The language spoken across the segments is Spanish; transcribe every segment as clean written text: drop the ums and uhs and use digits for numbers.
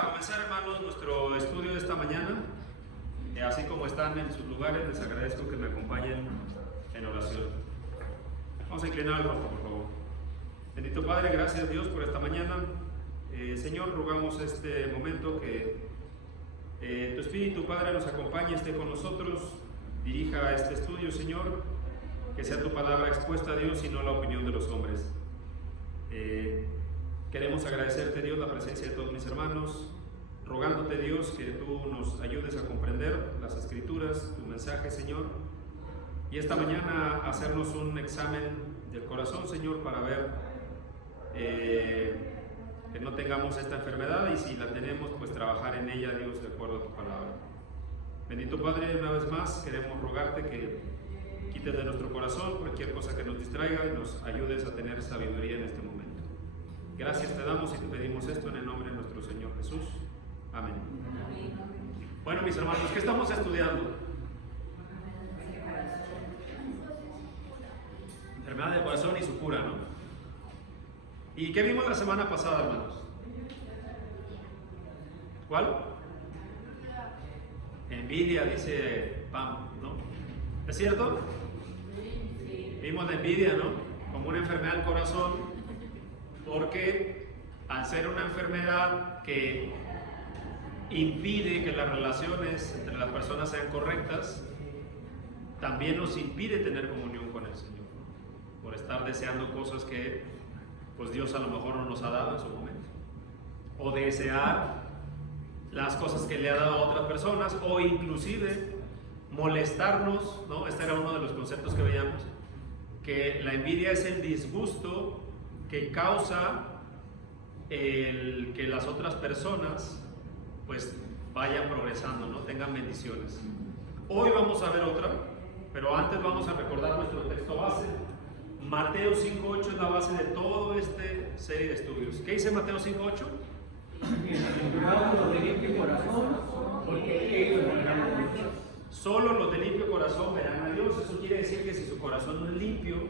a comenzar, hermanos, nuestro estudio de esta mañana. Así como están en sus lugares, les agradezco que me acompañen en oración. Vamos a inclinar el rostro, por favor. Bendito Padre, gracias Dios por esta mañana. Señor, rogamos este momento que tu Espíritu, Padre, nos acompañe, esté con nosotros, dirija este estudio, Señor, que sea tu palabra expuesta a Dios y no la opinión de los hombres. Queremos agradecerte, Dios, la presencia de todos mis hermanos, rogándote, Dios, que tú nos ayudes a comprender las Escrituras, tu mensaje, Señor, y esta mañana hacernos un examen del corazón, Señor, para ver que no tengamos esta enfermedad, y si la tenemos, pues trabajar en ella, Dios, de acuerdo a tu palabra. Bendito Padre, una vez más queremos rogarte que quites de nuestro corazón cualquier cosa que nos distraiga y nos ayudes a tener sabiduría en este momento. Gracias te damos y te pedimos esto en el nombre de nuestro Señor Jesús. Amén. Bueno, mis hermanos, ¿qué estamos estudiando? Enfermedad del corazón y su cura, ¿no? ¿Y qué vimos la semana pasada, hermanos? ¿Cuál? Envidia, dice Pam, ¿no? ¿Es cierto? Vimos la envidia, ¿no? Como una enfermedad del corazón, porque al ser una enfermedad que impide que las relaciones entre las personas sean correctas, también nos impide tener comunión con el Señor, por estar deseando cosas que pues Dios a lo mejor no nos ha dado en su momento, o desear las cosas que le ha dado a otras personas, o inclusive molestarnos, ¿no? Este era uno de los conceptos que veíamos, que la envidia es el disgusto que causa el que las otras personas pues vayan progresando, ¿no? Tengan bendiciones. Hoy vamos a ver otra, pero antes vamos a recordar nuestro texto base. Mateo 5.8 es la base de toda esta serie de estudios. ¿Qué dice Mateo 5.8? Los de limpio corazón, porque ellos verán a Dios. Solo los de limpio corazón verán a Dios. Eso quiere decir que si su corazón no es limpio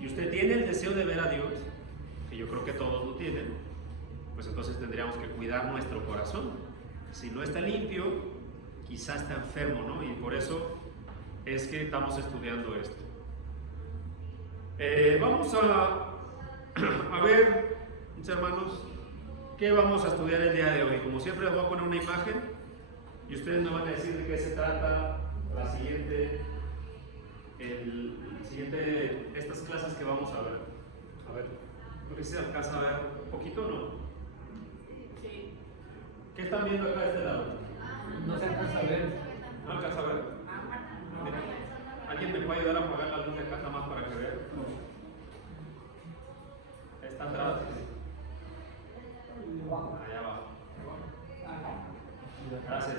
y usted tiene el deseo de ver a Dios, que yo creo que todos lo tienen, pues entonces tendríamos que cuidar nuestro corazón. Si no está limpio, quizá está enfermo, ¿no? Y por eso es que estamos estudiando esto. Vamos a ver, mis hermanos, ¿qué vamos a estudiar el día de hoy? Como siempre les voy a poner una imagen y ustedes me van a decir de qué se trata estas clases que vamos a ver. A ver, ¿no sé si se alcanza a ver un poquito o no? Sí. ¿Qué están viendo acá de este lado? No se alcanza a ver. ¿No alcanza a ver? Mira, ¿alguien me puede ayudar a apagar la luz de acá nada más para que vean? Está atrás. Allá abajo. Gracias.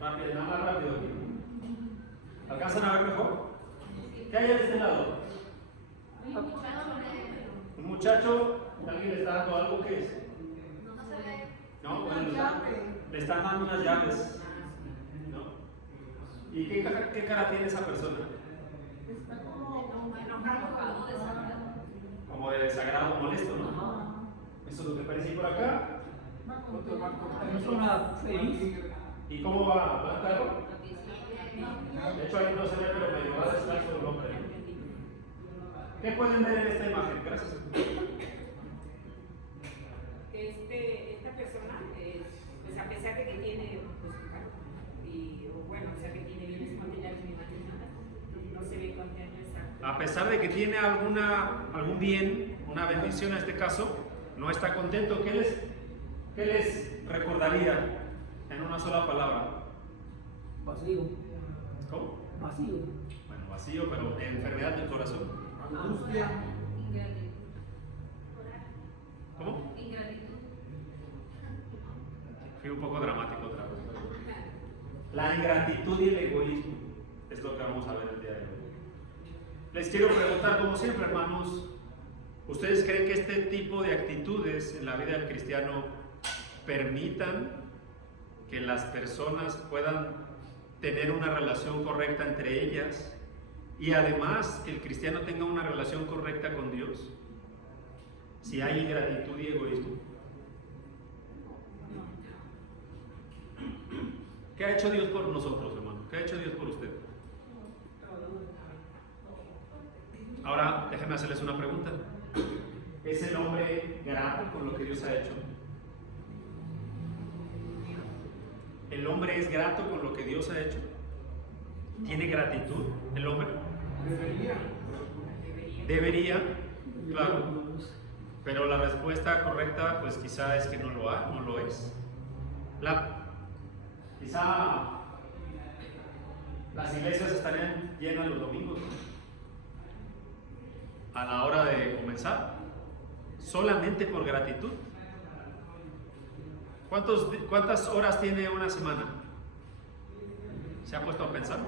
Rápido, nada más rápido. ¿Alcanzan a ver mejor? ¿Qué hay de este lado? Un muchacho, ¿alguien le está dando algo? ¿Qué es? No, bueno, le están dando unas llaves, ¿no? ¿Y qué cara tiene esa persona? Está como enojado o desagrado. Como de desagrado, molesto, ¿no? Eso es lo que parece ir por acá. Es una feliz. ¿Y cómo va? ¿Va el carro? De hecho, ahí no se ve, pero me va a descalzo el hombre. ¿Qué pueden ver en esta imagen? Gracias. Esta persona, pues a pesar de que tiene, pues, o sea, que tiene bienes materiales, no se ve contento. A pesar de que tiene algún bien, una bendición en este caso, no está contento. ¿Qué les recordaría en una sola palabra? Vacío. ¿Cómo? Vacío. Bueno, vacío, pero enfermedad del corazón. Angustia. Ingratitud. ¿Cómo? Ingratitud. Fui un poco dramático otra vez. La ingratitud y el egoísmo es lo que vamos a ver el día de hoy. Les quiero preguntar, como siempre, hermanos, ¿ustedes creen que este tipo de actitudes en la vida del cristiano permitan que las personas puedan tener una relación correcta entre ellas y además que el cristiano tenga una relación correcta con Dios? Si hay ingratitud y egoísmo. ¿Qué ha hecho Dios por nosotros, hermano? ¿Qué ha hecho Dios por usted? Ahora, déjenme hacerles una pregunta. ¿Es el hombre grato con lo que Dios ha hecho? ¿El hombre es grato con lo que Dios ha hecho? ¿Tiene gratitud el hombre? Debería, claro. Pero la respuesta correcta, pues quizá es que no lo es. Quizá las iglesias estarían llenas los domingos, ¿no? A la hora de comenzar, solamente por gratitud. ¿Cuántas horas tiene una semana? ¿Se ha puesto a pensar?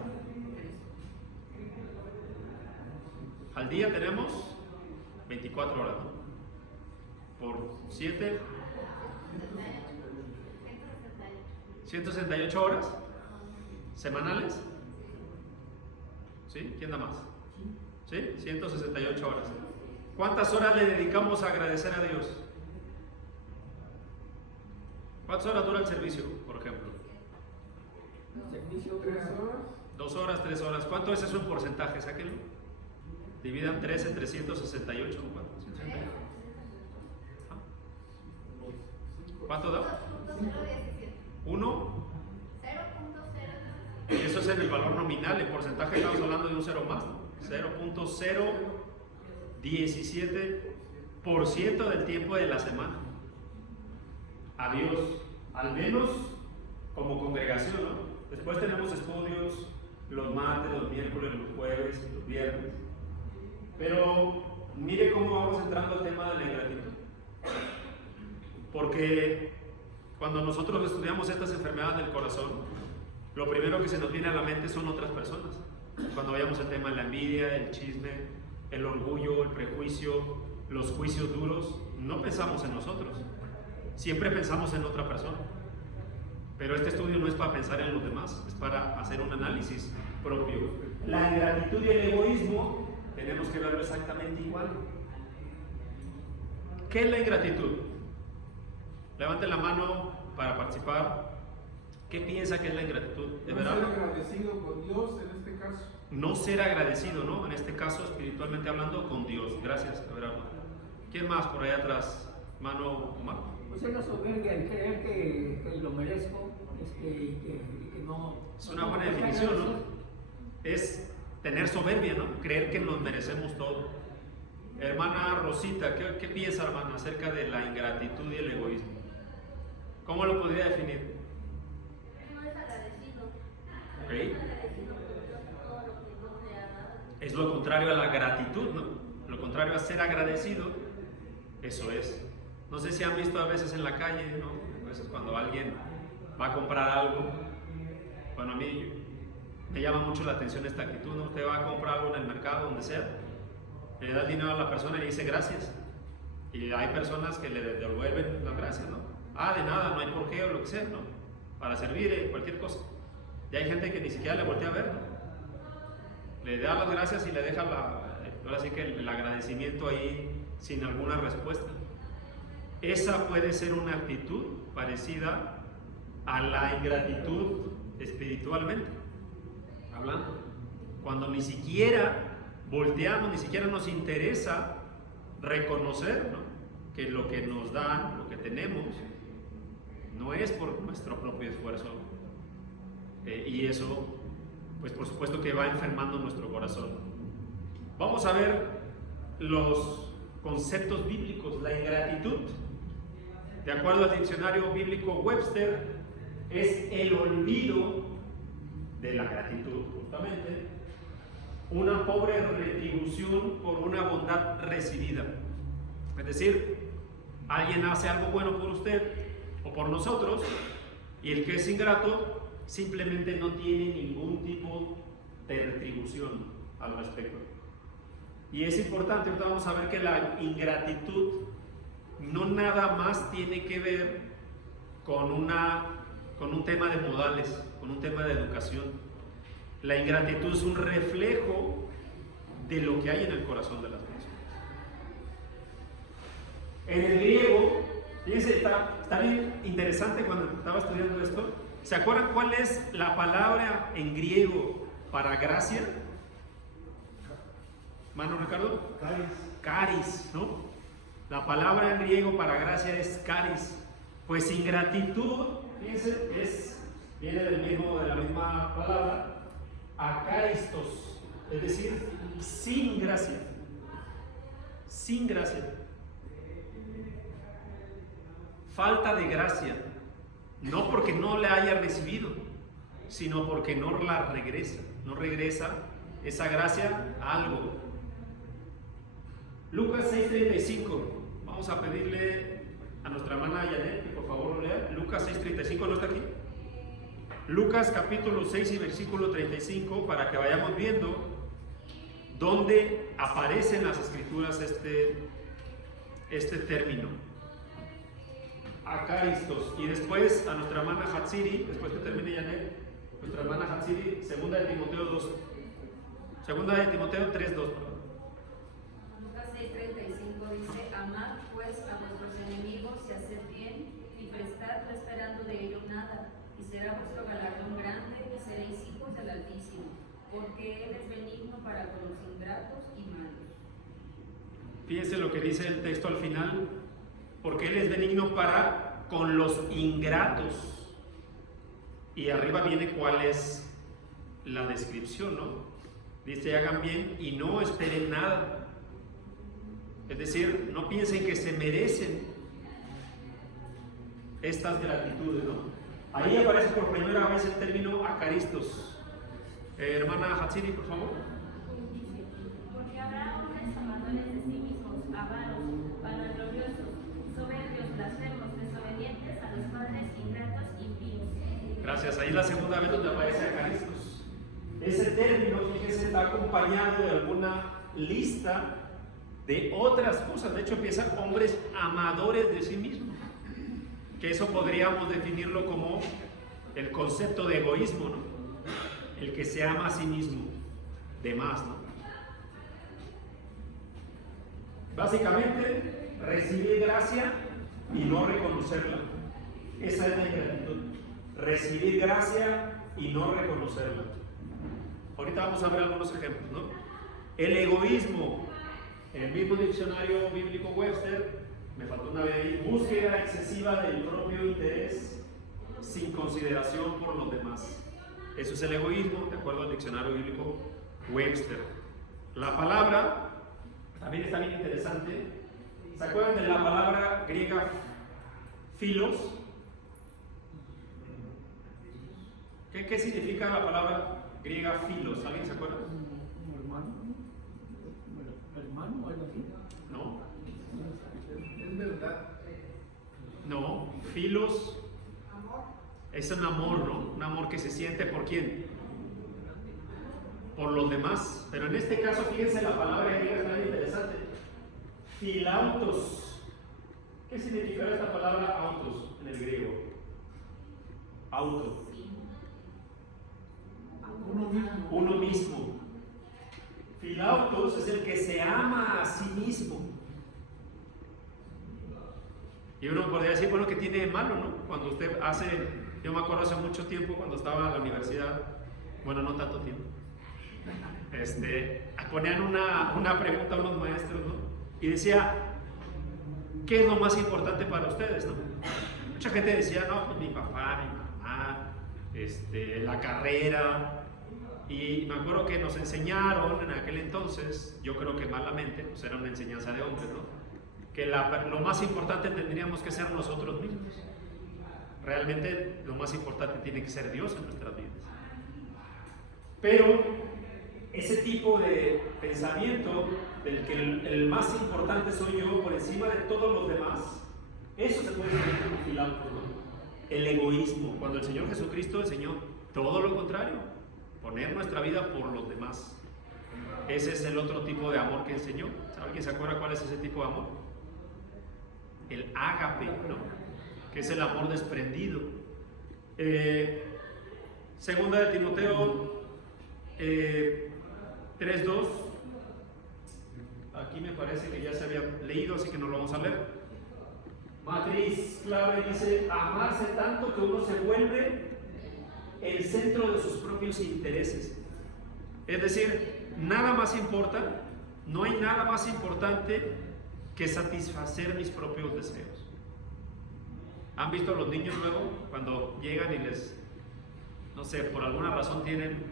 Al día tenemos 24 horas, ¿no? Por 7, 168 horas semanales. ¿Sí? ¿Quién da más? ¿Sí? 168 horas. ¿Cuántas horas le dedicamos a agradecer a Dios? ¿Cuántas horas dura el servicio, por ejemplo? Servicio 3 horas. 2 horas, 3 horas. ¿Cuánto es eso en porcentaje? Sáquenlo. Dividan 3 entre 168. ¿Cuánto da? 1. Eso es en el valor nominal. En porcentaje estamos hablando de un 0 más, ¿no? 0.017% del tiempo de la semana. A Dios, al menos como congregación, ¿no? Después tenemos estudios los martes, los miércoles, los jueves, los viernes. Pero mire cómo vamos entrando al tema de la ingratitud. Porque cuando nosotros estudiamos estas enfermedades del corazón, lo primero que se nos viene a la mente son otras personas. Cuando veamos el tema de la envidia, el chisme, el orgullo, el prejuicio, los juicios duros, no pensamos en nosotros. Siempre pensamos en otra persona. Pero este estudio no es para pensar en los demás, es para hacer un análisis propio. La ingratitud y el egoísmo tenemos que verlo exactamente igual. ¿Qué es la ingratitud? Levanten la mano para participar. ¿Qué piensa que es la ingratitud? ¿De verdad? No ser agradecido con Dios en este caso. No ser agradecido, ¿no? En este caso, espiritualmente hablando, con Dios. Gracias, Everardo. ¿Quién más por ahí atrás? Mano, Omar. Pues es la soberbia, el creer que lo merezco y que no. Es una buena definición, ¿no? Es tener soberbia, ¿no? Creer que nos merecemos todo. Hermana Rosita, ¿qué piensa, hermana, acerca de la ingratitud y el egoísmo? ¿Cómo lo podría definir? No es agradecido. Ok. No es agradecido por Dios por todo lo que Dios le ha dado. Es lo contrario a la gratitud, ¿no? Lo contrario a ser agradecido, eso es. No sé si han visto a veces en la calle, ¿no? A veces cuando alguien va a comprar algo, bueno, a mí me llama mucho la atención esta actitud, ¿no? Usted va a comprar algo en el mercado, donde sea, le da el dinero a la persona y le dice gracias. Y hay personas que le devuelven las gracias, ¿no? Ah, de nada, no hay por qué o lo que sea, ¿no? Para servir, cualquier cosa. Y hay gente que ni siquiera le voltea a ver, ¿no? Le da las gracias y le deja ahora sí que el agradecimiento ahí sin alguna respuesta. Esa puede ser una actitud parecida a la ingratitud espiritualmente hablando. Cuando ni siquiera volteamos, ni siquiera nos interesa reconocer, ¿no? Que lo que nos dan, lo que tenemos, no es por nuestro propio esfuerzo. Y eso, pues por supuesto que va enfermando nuestro corazón. Vamos a ver los conceptos bíblicos. La ingratitud, de acuerdo al diccionario bíblico Webster, es el olvido de la gratitud, justamente, una pobre retribución por una bondad recibida. Es decir, alguien hace algo bueno por usted o por nosotros, y el que es ingrato simplemente no tiene ningún tipo de retribución al respecto. Y es importante, ahorita vamos a ver que la ingratitud no nada más tiene que ver con un tema de modales, con un tema de educación. La ingratitud es un reflejo de lo que hay en el corazón de las personas. En el griego, fíjense, está bien interesante cuando estaba estudiando esto. ¿Se acuerdan cuál es la palabra en griego para gracia? ¿Mano, Ricardo? Caris, ¿no? La palabra en griego para gracia es caris. Pues ingratitud, fíjense, viene de la misma palabra, acaristos, es decir, sin gracia. Sin gracia. Falta de gracia. No porque no la haya recibido, sino porque no la regresa. No regresa esa gracia a algo. Lucas 6:35. Vamos a pedirle a nuestra hermana Janet que por favor lo lea. Lucas 6:35, ¿no está aquí? Lucas capítulo 6 y versículo 35, para que vayamos viendo dónde aparece en las escrituras este término. Acaristos. Y después a nuestra hermana Hatsiri, después que termine Janet, nuestra hermana Hatsiri, segunda de Timoteo 2. Segunda de Timoteo 3:2. Lucas 6:35 dice: amad pues a vuestros enemigos y haced bien, y prestad no esperando de ellos nada, y será vuestro galardón grande, y seréis hijos del Altísimo, porque Él es benigno para con los ingratos y malos. Fíjense lo que dice el texto al final, porque Él es benigno para con los ingratos. Y arriba viene cuál es la descripción, ¿no? Dice: hagan bien y no esperen nada. Es decir, no piensen que se merecen estas gratitudes, ¿no? Ahí aparece por primera vez el término acaristos. Hermana Hatsiri, por favor. Porque habrá hombres amadores de sí mismos, avaros, vanagloriosos, soberbios, blasfemos, desobedientes a los padres, ingratos, impíos. Gracias. Ahí es la segunda vez donde aparece acaristos. Ese término, fíjense, está acompañado de alguna lista de otras cosas. De hecho, empieza hombres amadores de sí mismos. Que eso podríamos definirlo como el concepto de egoísmo, ¿no? El que se ama a sí mismo, de más, ¿no? Básicamente, recibir gracia y no reconocerla. Esa es la ingratitud. Recibir gracia y no reconocerla. Ahorita vamos a ver algunos ejemplos, ¿no? El egoísmo, en el mismo diccionario bíblico Webster, me faltó una vez ahí, búsqueda excesiva del propio interés sin consideración por los demás. Eso es el egoísmo, de acuerdo al diccionario bíblico Webster. La palabra también está bien interesante. ¿Se acuerdan de la palabra griega philos? ¿Qué significa la palabra griega philos? ¿Alguien se acuerda? Hermano, algo así. No. Es verdad. No, philos es un amor, ¿no? Un amor que se siente ¿por quién? Por los demás. Pero en este caso, fíjense, la palabra griega es muy interesante. Philautos. ¿Qué significa esta palabra autos en el griego? Auto. Uno mismo. Philautos es el que se ama a sí mismo. Y uno podría decir, bueno, ¿qué tiene de malo, no? Cuando usted hace, yo me acuerdo hace mucho tiempo cuando estaba en la universidad, bueno, no tanto tiempo, ponían una pregunta a unos maestros, ¿no? Y decía, ¿qué es lo más importante para ustedes, no? Mucha gente decía, no, pues mi papá, mi mamá, la carrera. Y me acuerdo que nos enseñaron en aquel entonces, yo creo que malamente, pues era una enseñanza de hombres, ¿no? Que lo más importante tendríamos que ser nosotros mismos. Realmente lo más importante tiene que ser Dios en nuestras vidas. Pero ese tipo de pensamiento del que el más importante soy yo por encima de todos los demás, eso se puede decir como filántropo, ¿no? El egoísmo, cuando el Señor Jesucristo enseñó todo lo contrario, poner nuestra vida por los demás. Ese es el otro tipo de amor que enseñó. ¿Alguien se acuerda cuál es ese tipo de amor? El ágape, ¿no? Que es el amor desprendido. Segunda de Timoteo 3:2. Aquí me parece que ya se había leído, así que no lo vamos a leer. Matriz clave dice: amarse tanto que uno se vuelve el centro de sus propios intereses. Es decir, nada más importa, no hay nada más importante que satisfacer mis propios deseos. ¿Han visto a los niños luego cuando llegan y les, no sé, por alguna razón tienen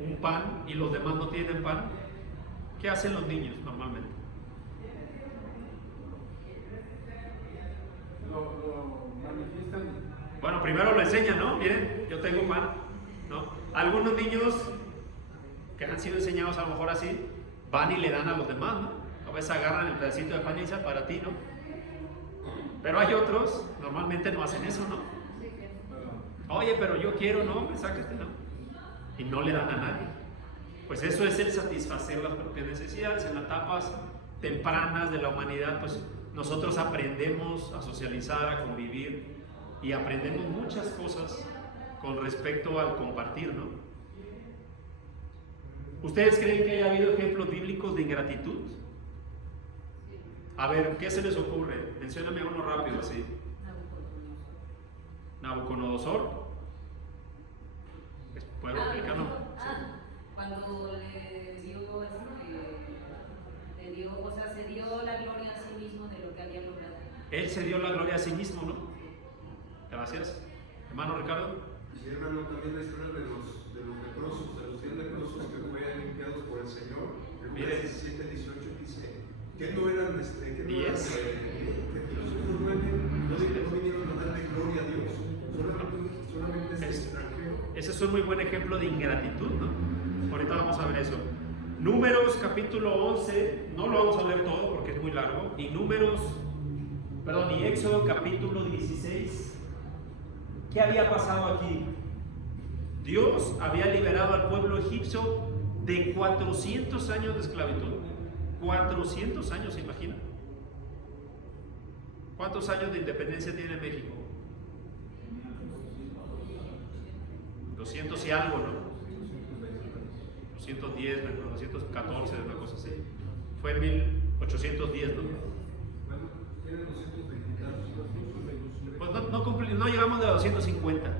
un pan y los demás no tienen pan? ¿Qué hacen los niños normalmente? Lo manifiestan. Bueno, primero lo enseñan, ¿no? Miren, yo tengo pan, ¿no? Algunos niños que han sido enseñados a lo mejor así, van y le dan a los demás, ¿no? A veces agarran el pedacito de pan y dicen para ti, ¿no? Pero hay otros, normalmente no hacen eso, ¿no? Oye, pero yo quiero, no, sácate, ¿no? Y no le dan a nadie. Pues eso es el satisfacer las propias necesidades. En las etapas tempranas de la humanidad, pues nosotros aprendemos a socializar, a convivir y aprendemos muchas cosas con respecto al compartir, ¿no? ¿Ustedes creen que haya habido ejemplos bíblicos de ingratitud? A ver, ¿qué se les ocurre? Mencióname uno rápido así. Nabucodonosor. ¿Puedo explicarlo? Cuando le dio, o sea, se dio la gloria a sí mismo de lo que había logrado. Él se dio la gloria a sí mismo, ¿no? Gracias. Hermano Ricardo. Sí, hermano, también la historia de los leprosos, de los 10 leprosos que fueron limpiados por el Señor. En Lucas 17, 18 dice que no eran, que los otros 9 no vinieron a darle gloria a Dios, solamente ese extranjero. Ese es un muy buen ejemplo de ingratitud, ¿no? Ahorita vamos a ver eso. Números capítulo 11, no lo vamos a leer todo porque es muy largo, y y Éxodo capítulo 16. ¿Qué había pasado aquí? Dios había liberado al pueblo egipcio de 400 años de esclavitud. 400 años, ¿se imaginan? ¿Cuántos años de independencia tiene México? 200 y algo, ¿no? 210, 214, una cosa así. Fue en 1810, ¿no? Pues no llegamos de 250.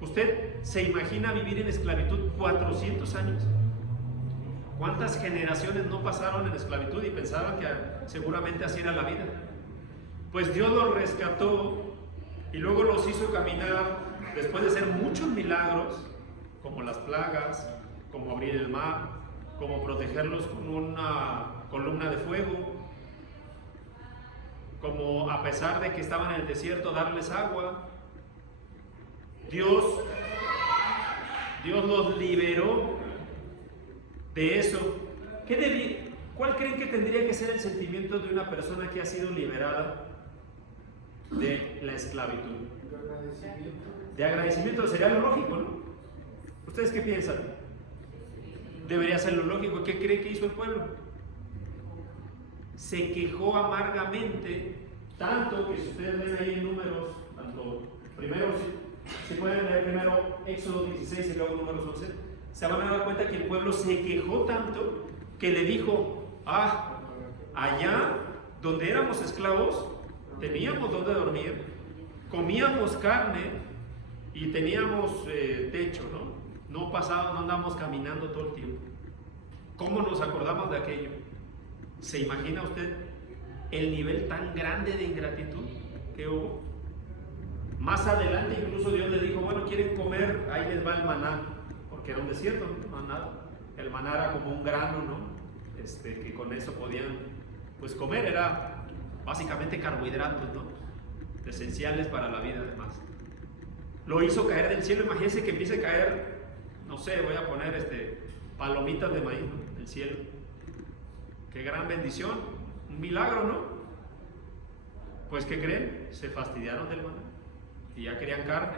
¿Usted se imagina vivir en esclavitud 400 años? ¿Cuántas generaciones no pasaron en esclavitud y pensaban que seguramente así era la vida? Pues Dios los rescató y luego los hizo caminar después de hacer muchos milagros, como las plagas, como abrir el mar, como protegerlos con una columna de fuego, como a pesar de que estaban en el desierto darles agua. Dios los liberó de eso. ¿Cuál creen que tendría que ser el sentimiento de una persona que ha sido liberada de la esclavitud? De agradecimiento, sería lo lógico, ¿no? ¿Ustedes qué piensan? Debería ser lo lógico. ¿Qué cree que hizo el pueblo? Se quejó amargamente, tanto que si ustedes ven ahí en Números, si pueden leer primero Éxodo 16 y luego Números 11, se van a dar cuenta que el pueblo se quejó tanto que le dijo: allá donde éramos esclavos teníamos donde dormir, comíamos carne y teníamos techo, ¿no? No andábamos caminando todo el tiempo. ¿Cómo nos acordamos de aquello? ¿Se imagina usted el nivel tan grande de ingratitud que hubo? Más adelante incluso Dios les dijo: bueno, ¿quieren comer? Ahí les va el maná, porque era un desierto, no nada. El maná era como un grano, ¿no? Que con eso podían pues comer, era básicamente carbohidratos, ¿no? Esenciales para la vida además. Lo hizo caer del cielo. Imagínense que empiece a caer, no sé, voy a poner palomitas de maíz, ¿no? Del cielo. Qué gran bendición, un milagro, ¿no? Pues ¿qué creen? Se fastidiaron del maná y ya querían carne.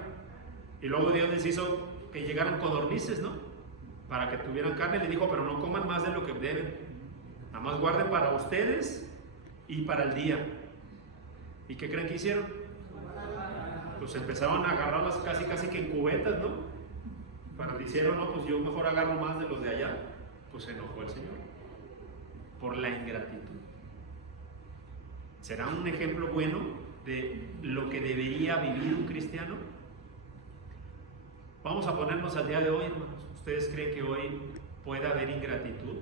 Y luego Dios les hizo que llegaran codornices, ¿no? Para que tuvieran carne. Les dijo: pero no coman más de lo que deben, nada más guarden para ustedes y para el día. ¿Y qué creen que hicieron? Pues empezaron a agarrarlas casi que en cubetas, ¿no? Hicieron: no, pues yo mejor agarro más de los de allá. Pues se enojó el Señor por la ingratitud. ¿Será un ejemplo bueno de lo que debería vivir un cristiano? Vamos a ponernos al día de hoy, hermanos. ¿Ustedes creen que hoy puede haber ingratitud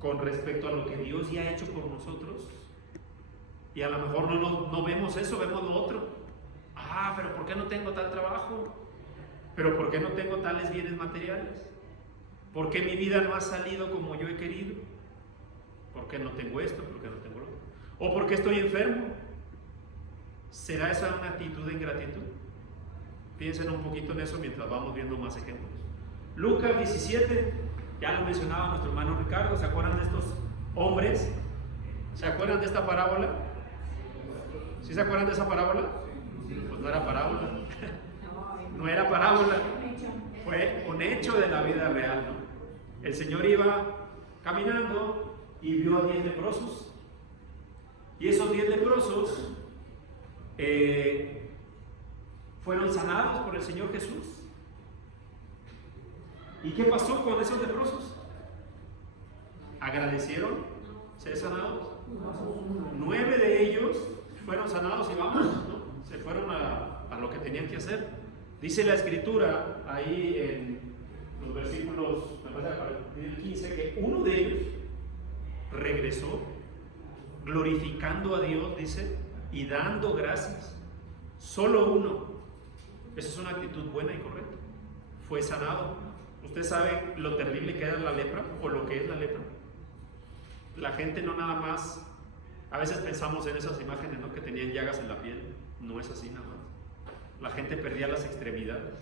con respecto a lo que Dios ya ha hecho por nosotros? Y a lo mejor no vemos eso, vemos lo otro. Ah, pero ¿por qué no tengo tal trabajo? ¿Pero por qué no tengo tales bienes materiales? ¿Por qué mi vida no ha salido como yo he querido? ¿Por qué no tengo esto? ¿Por qué no tengo lo otro? ¿O por qué estoy enfermo? ¿Será esa una actitud de ingratitud? Piensen un poquito en eso mientras vamos viendo más ejemplos. Lucas 17, ya lo mencionaba nuestro hermano Ricardo. ¿Se acuerdan de estos hombres? ¿Se acuerdan de esta parábola? ¿Sí se acuerdan de esa parábola? Pues no era parábola. No era parábola. Fue un hecho de la vida real, ¿no? El Señor iba caminando y vio a 10 leprosos. Y esos 10 leprosos fueron sanados por el Señor Jesús. ¿Y qué pasó con esos leprosos? ¿Agradecieron ser sanados? 9 de ellos fueron sanados y vamos, ¿no? Se fueron a lo que tenían que hacer. Dice la Escritura ahí en los versículos, me parece a partir del 15, que uno de ellos regresó glorificando a Dios, dice, y dando gracias. Solo uno. Esa es una actitud buena y correcta. Fue sanado. ¿Usted sabe lo terrible que era la lepra o lo que es la lepra? La gente no nada más, a veces pensamos en esas imágenes, ¿no?, que tenían llagas en la piel. No es así nada más. La gente perdía las extremidades,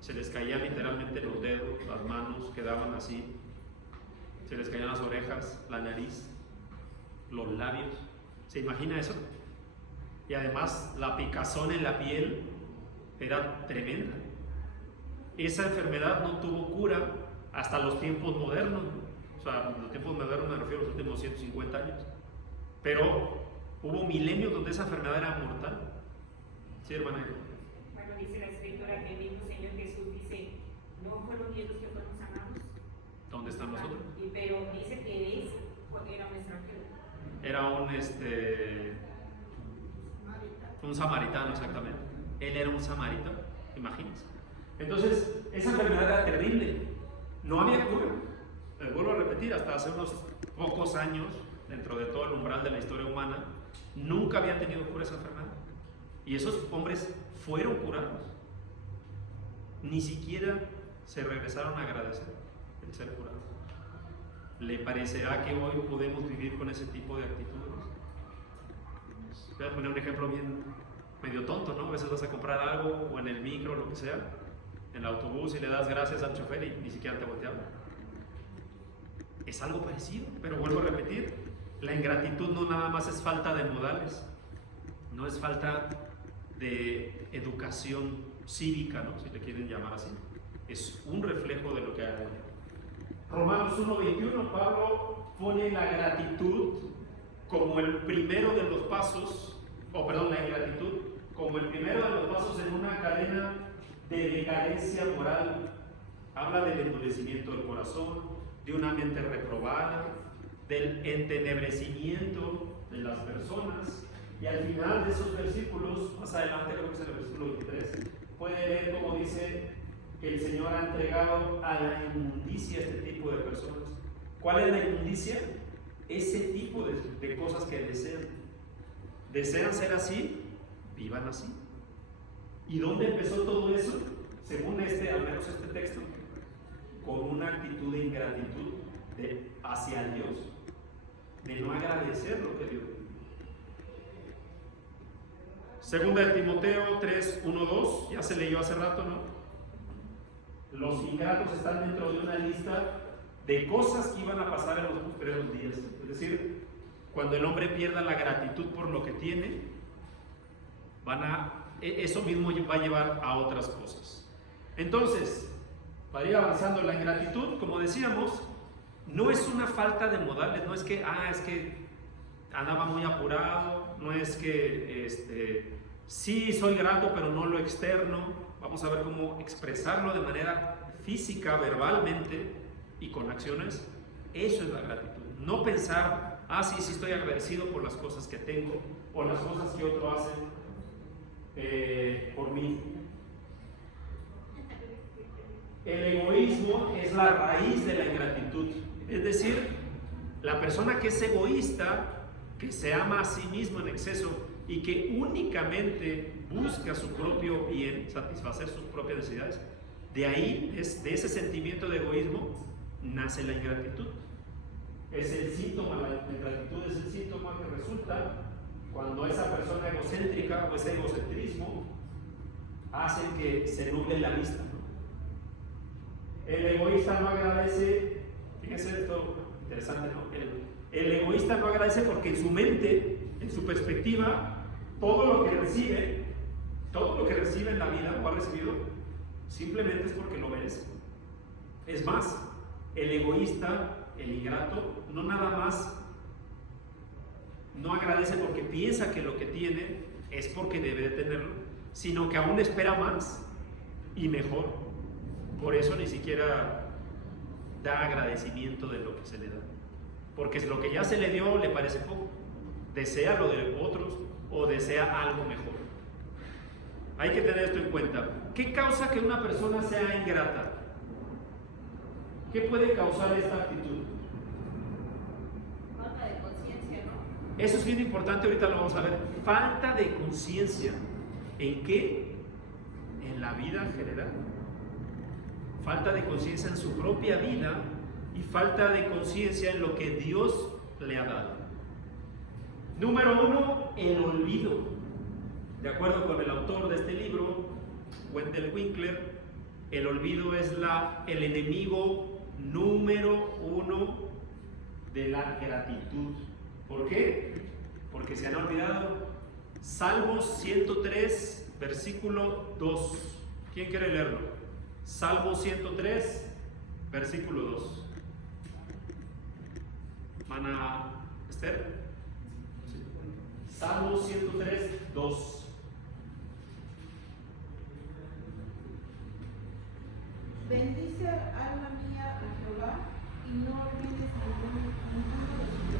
se les caían literalmente los dedos, las manos quedaban así, se les caían las orejas, la nariz, los labios. ¿Se imagina eso? Y además la picazón en la piel era tremenda. Esa enfermedad no tuvo cura hasta los tiempos modernos. O sea, los tiempos modernos me refiero a los últimos 150 años. Pero hubo milenios donde esa enfermedad era mortal. ¿Sí, hermana? Bueno, dice la Escritura que el mismo Señor Jesús dice, ¿no fueron 10 los que fueron sanados? ¿Dónde están nosotros? Pero dice que ese era un extranjero. Era un samaritano, exactamente. Él era un samaritano, imagínense. Entonces, esa enfermedad era terrible. No había cura. Les vuelvo a repetir, hasta hace unos pocos años, dentro de todo el umbral de la historia humana, nunca había tenido cura esa enfermedad. Y esos hombres fueron curados. Ni siquiera se regresaron a agradecer el ser curados. ¿Le parecerá que hoy podemos vivir con ese tipo de actitudes? Voy a poner un ejemplo bien medio tonto, ¿no? A veces vas a comprar algo o en el micro o lo que sea, en el autobús, y le das gracias al chofer y ni siquiera te voltea. Es algo parecido, pero vuelvo a repetir, la ingratitud no nada más es falta de modales, no es falta de educación cívica, ¿no?, si le quieren llamar así. Es un reflejo de lo que hay. Romanos 1:21, Pablo pone la gratitud como el primero de los pasos, la ingratitud como el primero de los pasos en una cadena de decadencia moral. Habla del endurecimiento del corazón, de una mente reprobada, del entenebrecimiento de las personas. Y al final de esos versículos, más adelante creo que es en el versículo 23, puede ver cómo dice que el Señor ha entregado a la inmundicia a este tipo de personas. ¿Cuál es la inmundicia? Ese tipo de cosas que desean. ¿Desean ser así? Vivan así. ¿Y dónde empezó todo eso? Según al menos este texto, con una actitud de ingratitud hacia Dios, de no agradecer lo que Dios dio. Segunda de Timoteo 3:1-2, ya se leyó hace rato, ¿no? Los ingratos están dentro de una lista de cosas que iban a pasar en los posteriores días. Es decir, cuando el hombre pierda la gratitud por lo que tiene, eso mismo va a llevar a otras cosas. Entonces, para ir avanzando en la ingratitud, como decíamos, no es una falta de modales, no es que andaba muy apurado, no es que sí soy grato pero no lo externo. Vamos a ver cómo expresarlo de manera física, verbalmente y con acciones. Eso es la gratitud. No pensar, sí estoy agradecido por las cosas que tengo o las cosas que otros hacen por mí. el egoísmo es la raíz de la ingratitud. Es decir, la persona que es egoísta, que se ama a sí mismo en exceso y que únicamente busca su propio bien, satisfacer sus propias necesidades, de ahí, de ese sentimiento de egoísmo, nace la ingratitud. Es el síntoma, la ingratitud es el síntoma que resulta cuando esa persona egocéntrica o ese egocentrismo hace que se nuble la vista, ¿no? El egoísta no agradece, fíjense esto interesante, ¿no? El egoísta no agradece porque en su mente, en su perspectiva, todo lo que recibe en la vida o ha recibido, simplemente es porque lo merece. Es más, el egoísta, el ingrato, no nada más no agradece porque piensa que lo que tiene es porque debe de tenerlo, sino que aún espera más y mejor. Por eso ni siquiera da agradecimiento de lo que se le da, porque lo que ya se le dio le parece poco, desea lo de otros o desea algo mejor. Hay que tener esto en cuenta. ¿Qué causa que una persona sea ingrata? ¿Qué puede causar esta actitud? Falta de conciencia, ¿no? Eso es bien importante, ahorita lo vamos a ver. Falta de conciencia. ¿En qué? En la vida en general. Falta de conciencia en su propia vida y falta de conciencia en lo que Dios le ha dado. Número 1, el olvido. De acuerdo con el autor de este libro, Wendell Winkler, el olvido es el enemigo número 1 de la gratitud. ¿Por qué? Porque se han olvidado. Salmos 103, versículo 2. ¿Quién quiere leerlo? Salmo 103, versículo 2. ¿Mana Esther? Salmo 103, 2. Bendice, alma mía, a Jehová, y no olvides ninguno de sus beneficios.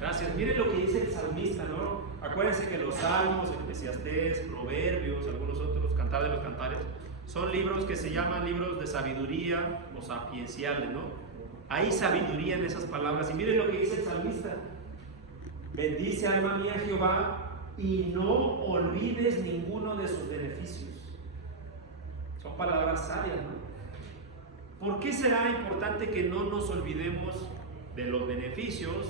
Gracias. Miren lo que dice el salmista, ¿no? Acuérdense que los salmos, Eclesiastés, Proverbios, algunos otros, Cantar de los Cantares, son libros que se llaman libros de sabiduría o sapienciales, ¿no? Hay sabiduría en esas palabras. Y miren lo que dice el salmista. Bendice, alma mía, a Jehová, y no olvides ninguno de sus beneficios. Son palabras sabias, ¿no? ¿Por qué será importante que no nos olvidemos de los beneficios,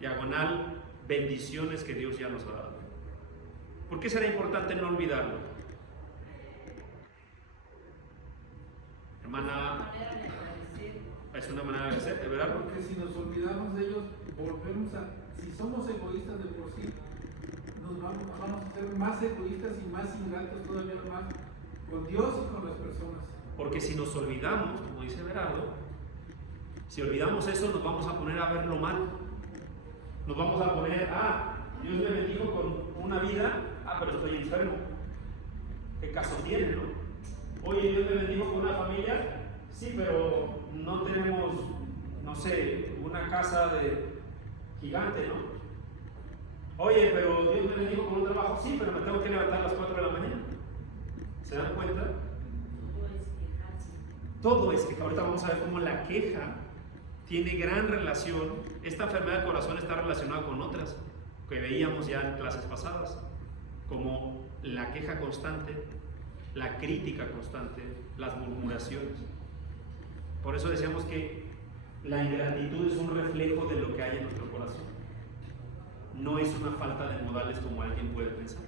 diagonal, bendiciones que Dios ya nos ha dado? ¿Por qué será importante no olvidarlo? Hermana, es una manera de agradecer, ¿de verdad? Porque si nos olvidamos de ellos, si somos egoístas de por sí, vamos a ser más egoístas y más ingratos todavía más con Dios y con las personas. Porque si nos olvidamos, como dice Berardo, si olvidamos eso, nos vamos a poner a verlo mal. Nos vamos a poner, Dios me bendijo con una vida, pero estoy enfermo. ¿Qué caso tiene, no? Oye, Dios me bendijo con una familia, sí, pero no tenemos, no sé, una casa de gigante, ¿no? Oye, pero Dios me bendijo con un trabajo, sí, pero me tengo que levantar a las 4 de la mañana. ¿Se dan cuenta? Todo es que ahorita vamos a ver cómo la queja tiene gran relación. Esta enfermedad del corazón está relacionada con otras que veíamos ya en clases pasadas, como la queja constante, la crítica constante, las murmuraciones. Por eso decíamos que la ingratitud es un reflejo de lo que hay en nuestro corazón. No es una falta de modales como alguien puede pensar.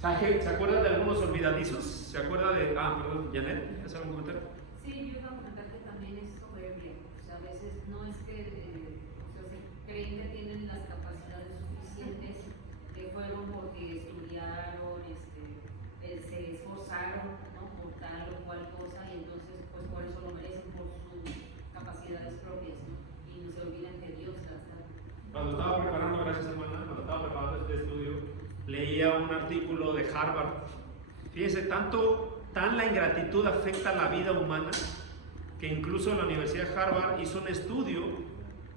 ¿Se acuerdan de algunos olvidadizos? ¿Se acuerda de...? Perdón, Janet, ¿hace algún comentario? Sí, yo iba a comentar que también es soberbia. O sea, a veces no es que se creen que tienen las capacidades suficientes, que fueron porque estudiaron, se esforzaron, ¿no?, por tal o cual cosa, y entonces pues por eso lo merecen por sus capacidades propias, ¿no? Y se olvidan que Dios las da. Cuando estaba preparando, gracias hermana, cuando estaba preparando este estudio, leía un artículo de Harvard. Fíjense, tan la ingratitud afecta a la vida humana que incluso la Universidad de Harvard hizo un estudio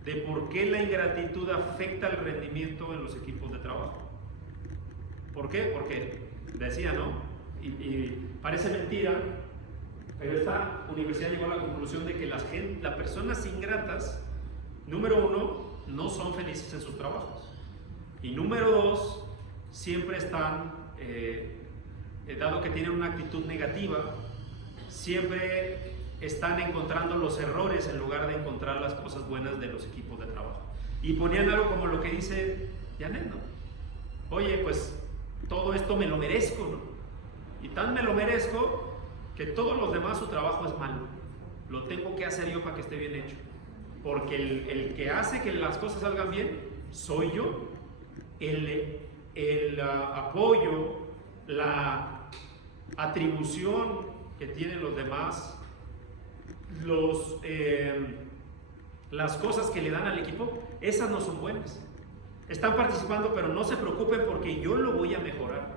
de por qué la ingratitud afecta el rendimiento en los equipos de trabajo. ¿Por qué? Porque decía, ¿no? Y parece mentira, Pero esta universidad llegó a la conclusión de que las personas ingratas, número uno, no son felices en sus trabajos. Y número dos, siempre están, dado que tienen una actitud negativa, siempre están encontrando los errores en lugar de encontrar las cosas buenas de los equipos de trabajo. Y ponían algo como lo que dice Janet, ¿no? Oye, pues todo esto me lo merezco, ¿no? Y tan me lo merezco que todos los demás su trabajo es malo. Lo tengo que hacer yo para que esté bien hecho. Porque el que hace que las cosas salgan bien soy yo. El apoyo, la atribución que tienen los demás, las cosas que le dan al equipo, esas no son buenas. Están participando, pero no se preocupen porque yo lo voy a mejorar.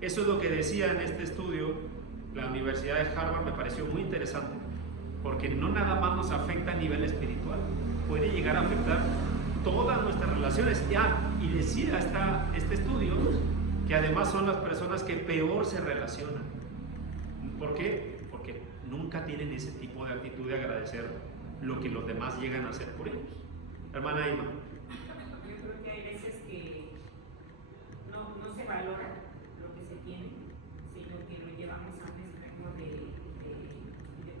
Eso es lo que decía en este estudio la Universidad de Harvard. Me pareció muy interesante, porque no nada más nos afecta a nivel espiritual, puede llegar a afectar todas nuestras relaciones. Y decía este estudio que además son las personas que peor se relacionan. ¿Por qué? Porque nunca tienen ese tipo de actitud de agradecer lo que los demás llegan a hacer por ellos. Hermana Ima. Yo creo que hay veces que no se valora lo que se tiene, sino que lo llevamos a un extremo de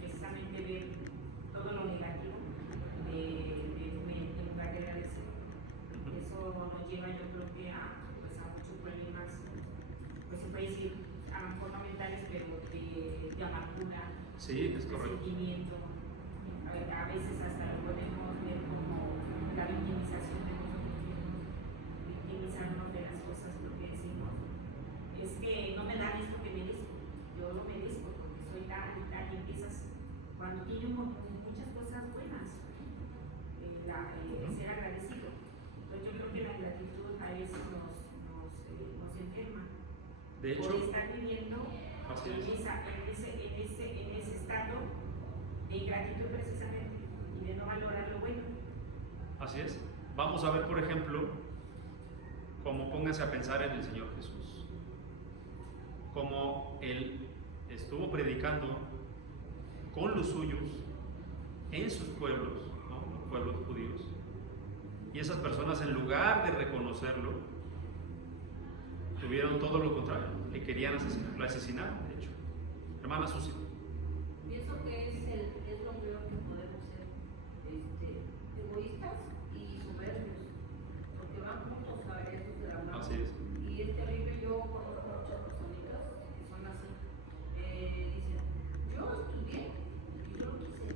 precisamente ver todo lo negativo en lugar de agradecer. Eso nos lleva, yo creo que a muchos problemas, pues se puede decir, a lo mejor no mentales, pero de amargura, Sí, es correcto. de sentimiento. A veces hasta lo podemos ver como la victimización de nosotros mismos, victimizarnos de las cosas, porque decimos, es que no me dan esto que merezco, yo lo merezco porque soy tal y tal, y empiezas, cuando tiene muchas cosas buenas, ser agradecido. Entonces yo creo que la gratitud a veces nos enferma. De hecho, por estar viviendo en ese estado de ingratitud precisamente y de no valorar lo bueno. así es. Vamos a ver, por ejemplo, cómo pónganse a pensar en el Señor Jesús. Como Él estuvo predicando con los suyos en sus pueblos, ¿no? Los pueblos judíos. Y esas personas, en lugar de reconocerlo, tuvieron todo lo contrario. Le querían asesinar, lo asesinaron, de hecho. Hermana Susi. Pienso que es lo peor que podemos ser, egoístas y soberbios, porque van juntos a esos de la mano. Así es. Y es terrible. Yo conozco muchas personitas que son así. Dicen, yo estudié y yo lo quise,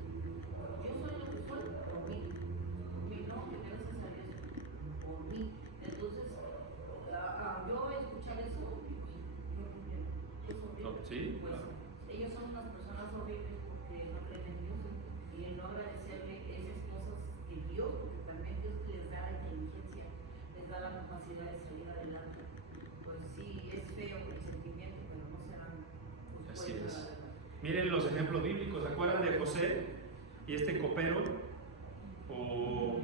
yo soy lo que soy por mí, no, que gracias a Dios, por mí. Entonces, yo escuchar eso, es horrible. Sí, Pues, claro. ellos son unas personas horribles porque no creen en Dios y en no agradecerle esas cosas que Dios, porque también Dios les da la inteligencia, les da la capacidad de salir adelante. Pues sí, es feo el sentimiento, pero no serán pues, Así buenos, es. la verdad. Miren los ejemplos bíblicos. ¿Se acuerdan de José y este copero? O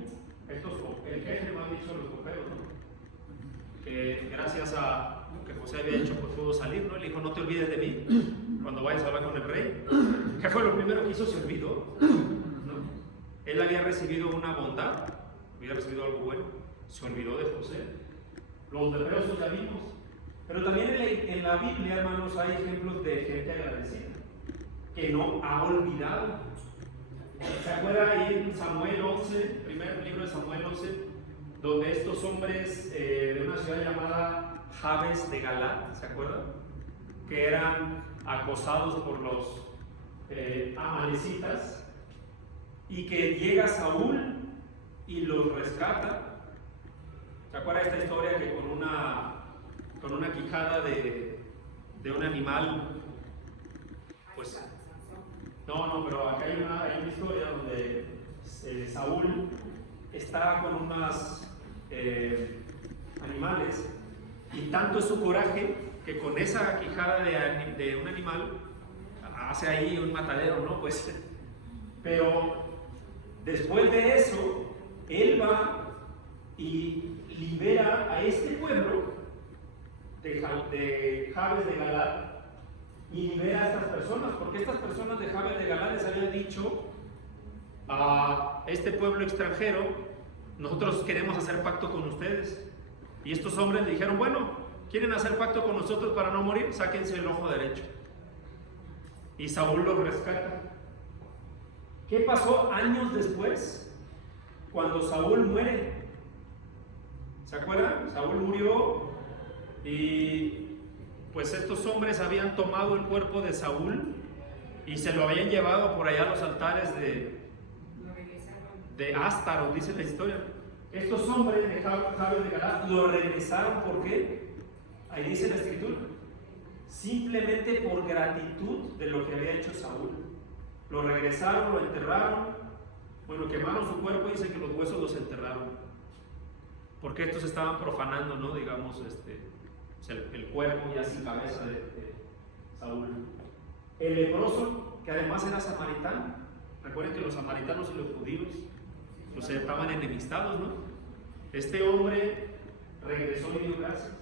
el jefe, más dicho, los coperos, ¿no? Que gracias a lo que José había hecho, pues pudo salir, ¿no? Él dijo, no te olvides de mí cuando vayas a hablar con el rey. ¿Qué fue lo primero que hizo? Se olvidó, ¿no? Él había recibido una bondad, había recibido algo bueno, se olvidó de José. Los hebreos ya vimos. Pero también en la Biblia, hermanos, hay ejemplos de gente agradecida, que no ha olvidado. ¿Se acuerdan ahí en Samuel 11, primer libro de Samuel 11, donde estos hombres de una ciudad llamada Jabes de Galat, ¿se acuerdan? Que eran acosados por los amalecitas, y que llega Saúl y los rescata. ¿Se acuerdan esta historia que con una quijada de un animal, pues... No, pero acá hay una historia donde Saúl está con unos animales, y tanto es su coraje que con esa quijada de un animal hace ahí un matadero, ¿no? Pues, pero después de eso, él va y libera a este pueblo de Jabes de Galat, y libera a estas personas, porque estas personas de Jabes de Galaad les habían dicho a este pueblo extranjero: nosotros queremos hacer pacto con ustedes. Y estos hombres le dijeron: bueno, ¿quieren hacer pacto con nosotros para no morir? Sáquense el ojo derecho. Y Saúl los rescata. ¿Qué pasó años después? Cuando Saúl muere. ¿Se acuerdan? Saúl murió y pues estos hombres habían tomado el cuerpo de Saúl y se lo habían llevado por allá a los altares de Ástaroth, dice la historia. Estos hombres de Jabes de Galaad lo regresaron. ¿Por qué? Ahí dice la escritura: simplemente por gratitud de lo que había hecho Saúl. Lo regresaron, lo enterraron, bueno, quemaron su cuerpo y dice que los huesos los enterraron, porque estos estaban profanando, ¿no? Digamos, el cuerpo ya sin cabeza de Saúl. El leproso, que además era samaritano. Recuerden que los samaritanos y los judíos pues estaban enemistados, ¿no? Este hombre regresó y dio gracias.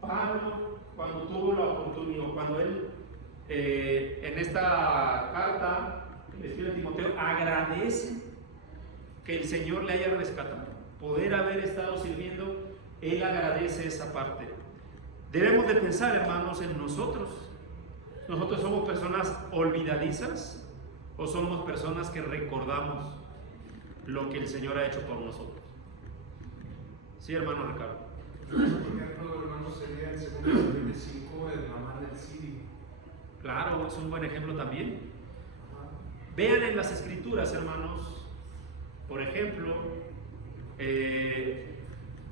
Pablo, cuando tuvo la oportunidad, cuando él en esta carta le escribe a Timoteo, agradece que el Señor le haya rescatado, poder haber estado sirviendo. Él agradece esa parte. Debemos de pensar, hermanos, en nosotros. ¿Nosotros somos personas olvidadizas o somos personas que recordamos lo que el Señor ha hecho por nosotros? Sí, hermano Ricardo. Por ejemplo, hermano, sería el 2 Corintios 5, el mamá del Sirio. Claro, es un buen ejemplo también. Vean en las escrituras, hermanos, por ejemplo,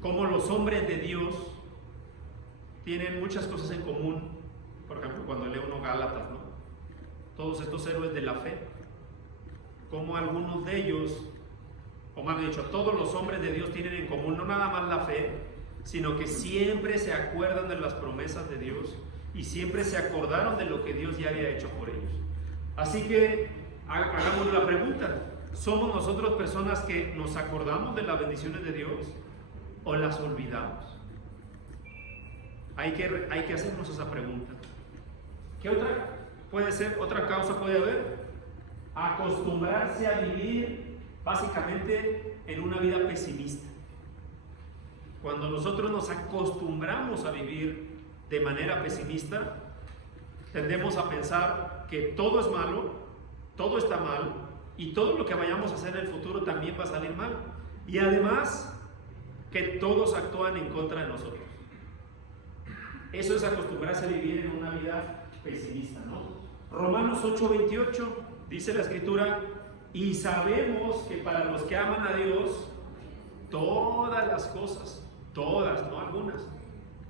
cómo los hombres de Dios tienen muchas cosas en común. Por ejemplo, cuando lee uno Gálatas, ¿no? Todos estos héroes de la fe, como algunos de ellos, o más dicho, todos los hombres de Dios tienen en común no nada más la fe, sino que siempre se acuerdan de las promesas de Dios y siempre se acordaron de lo que Dios ya había hecho por ellos. Así que hagamos la pregunta: ¿somos nosotros personas que nos acordamos de las bendiciones de Dios o las olvidamos? Hay que hacernos esa pregunta. ¿Qué otra puede ser? ¿Otra causa puede haber? Acostumbrarse a vivir básicamente en una vida pesimista. Cuando nosotros nos acostumbramos a vivir de manera pesimista, tendemos a pensar que todo es malo, todo está mal y todo lo que vayamos a hacer en el futuro también va a salir mal. Y además, que todos actúan en contra de nosotros. Eso es acostumbrarse a vivir en una vida pesimista, ¿no? Romanos 8:28 dice la escritura: y sabemos que para los que aman a Dios, todas las cosas, todas, no algunas,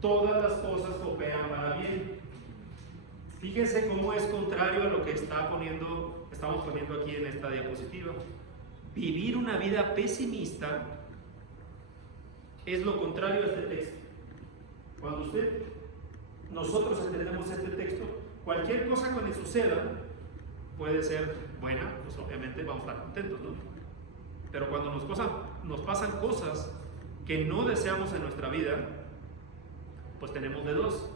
todas las cosas cooperan para bien. Fíjense cómo es contrario a lo que estamos poniendo aquí en esta diapositiva. Vivir una vida pesimista es lo contrario a este texto. Cuando nosotros entendemos este texto, cualquier cosa que nos suceda puede ser buena, pues obviamente vamos a estar contentos, ¿no? Pero cuando nos pasan cosas que no deseamos en nuestra vida, pues tenemos de dos: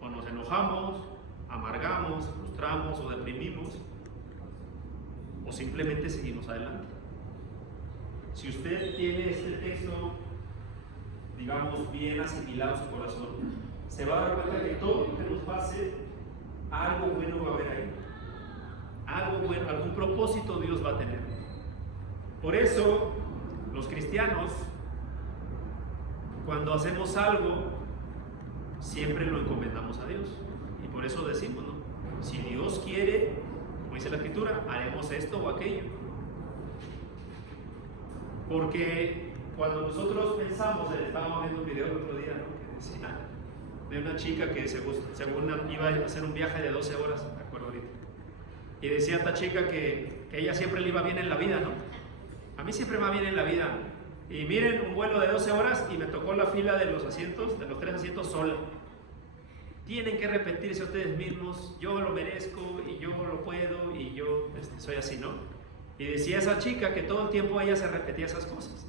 o nos enojamos, amargamos, frustramos o deprimimos, o simplemente seguimos adelante. Si usted tiene este texto, digamos, bien asimilado en su corazón, se va a dar cuenta que todo lo que nos pase, algo bueno va a haber ahí. Algo bueno, algún propósito Dios va a tener. Por eso, los cristianos, cuando hacemos algo, siempre lo encomendamos a Dios. Y por eso decimos, ¿no? Si Dios quiere, como dice la escritura, haremos esto o aquello. Porque cuando nosotros pensamos, estábamos viendo un video el otro día, ¿no? Que decía de una chica que según iba a hacer un viaje de 12 horas, me acuerdo ahorita. Y decía esta chica que ella siempre le iba bien en la vida, ¿no? A mí siempre me va bien en la vida. Y miren, un vuelo de 12 horas y me tocó la fila de los asientos, de los 3 asientos sola. Tienen que repetirse ustedes mismos: yo lo merezco y yo lo puedo y yo soy así, ¿no? Y decía esa chica que todo el tiempo ella se repetía esas cosas.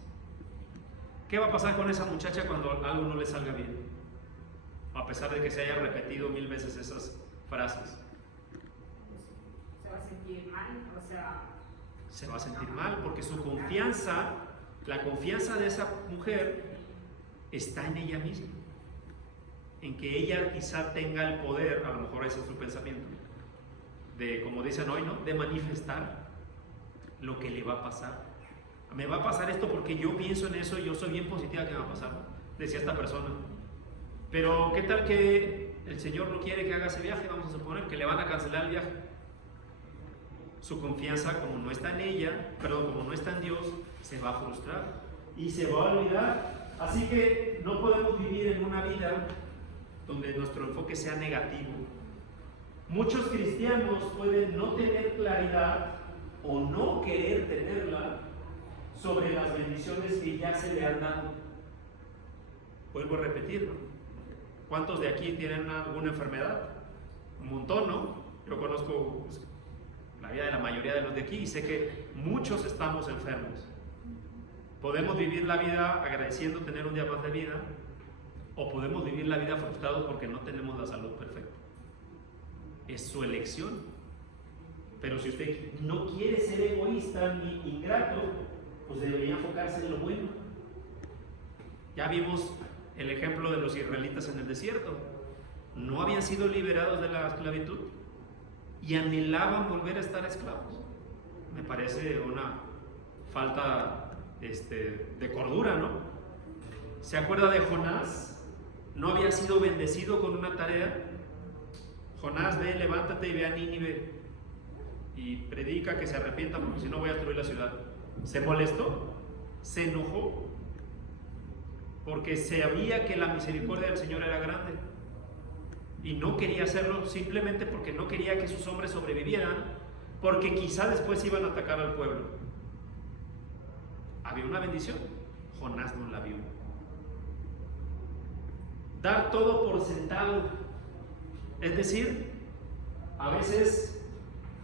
¿Qué va a pasar con esa muchacha cuando algo no le salga bien? A pesar de que se haya repetido 1000 veces frases. Se va a sentir mal, o sea. Se va a sentir mal porque su confianza, la confianza de esa mujer está en ella misma, en que ella quizá tenga el poder, a lo mejor ese es su pensamiento, de, como dicen hoy, ¿no?, de manifestar lo que le va a pasar. Me va a pasar esto porque yo pienso en eso, yo soy bien positiva que me va a pasar, decía esta persona. Pero ¿qué tal que el Señor no quiere que haga ese viaje? Vamos a suponer que le van a cancelar el viaje. Su confianza, como no está en ella, perdón, como no está en Dios, se va a frustrar y se va a olvidar. Así que no podemos vivir en una vida donde nuestro enfoque sea negativo. Muchos cristianos pueden no tener claridad o no querer tenerla sobre las bendiciones que ya se le han dado. Vuelvo a repetirlo. ¿Cuántos de aquí tienen alguna enfermedad? Un montón, ¿no? Yo conozco pues, la vida de la mayoría de los de aquí y sé que muchos estamos enfermos. Podemos vivir la vida agradeciendo tener un día más de vida, o podemos vivir la vida frustrados porque no tenemos la salud perfecta. Es su elección. Pero si usted no quiere ser egoísta ni ingrato, pues debería enfocarse en lo bueno. Ya vimos el ejemplo de los israelitas en el desierto. No habían sido liberados de la esclavitud y anhelaban volver a estar esclavos. Me parece una falta de cordura, ¿no? ¿Se acuerda de Jonás? No había sido bendecido con una tarea. Jonás, ve, levántate y ve a Nínive y predica que se arrepienta porque si no voy a destruir la ciudad. ¿Se molestó? ¿Se enojó? Porque sabía que la misericordia del Señor era grande y no quería hacerlo simplemente porque no quería que sus hombres sobrevivieran, porque quizá después iban a atacar al pueblo. Había una bendición, Jonás no la vio. Dar todo por sentado, es decir, a veces,